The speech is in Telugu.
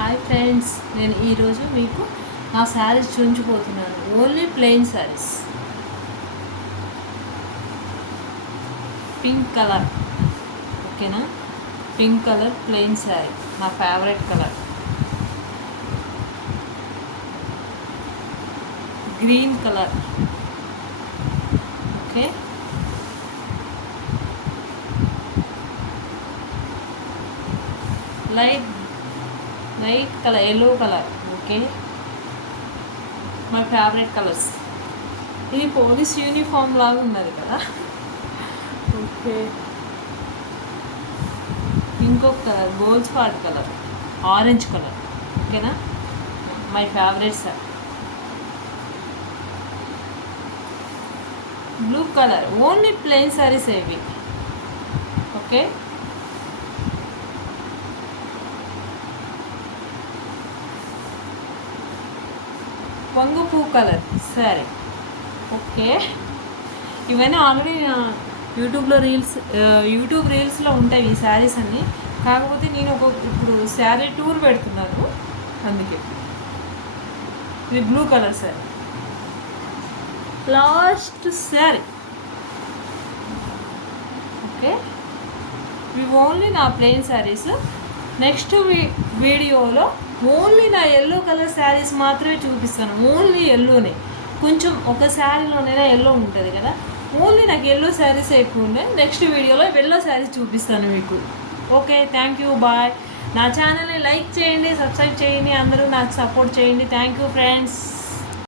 హాయ్ ఫ్రెండ్స్, నేను ఈరోజు మీకు నా శారీస్ చూపించబోతున్నాను. Only plain saris, pink colour. ఓకేనా? పింక్ కలర్ ప్లెయిన్ శారీ నా favourite colour. Green colour. Okay, light colour, yellow colour. Okay, my favourite colours. ఇది పోలీస్ యూనిఫామ్ లాగా ఉన్నది కదా. ఓకే, ఇంకొక colour gold spot colour, orange colour. ఓకేనా? My favourite sir. Blue colour. Only plain saris ఇవి. ఓకే, వంగు పూ కలర్ సరే. ఓకే, ఇవన్నీ ఆల్రెడీ యూట్యూబ్ రీల్స్లో ఉంటాయి ఈ శారీస్ అన్నీ. కాకపోతే నేను ఇప్పుడు శారీ టూర్ పెడుతున్నాను, అందుకే. ఇది blue colour sari, last sari. Okay, ఇవి ఓన్లీ నా ప్లెయిన్ శారీస్. నెక్స్ట్ వీడియోలో ఓన్లీ నా ఎల్లో కలర్ శారీస్ మాత్రమే చూపిస్తాను. ఓన్లీ ఎల్లోనే. కొంచెం ఒక శారీలోనైనా ఎల్లో ఉంటుంది కదా, ఓన్లీ నాకు ఎల్లో శారీస్ ఎక్కువ ఉండే. నెక్స్ట్ వీడియోలో ఎల్లో శారీస్ చూపిస్తాను మీకు. Okay, thank you, bye. నా ఛానల్ని లైక్ చేయండి, సబ్స్క్రైబ్ చేయండి, అందరూ నాకు సపోర్ట్ చేయండి. Thank you friends.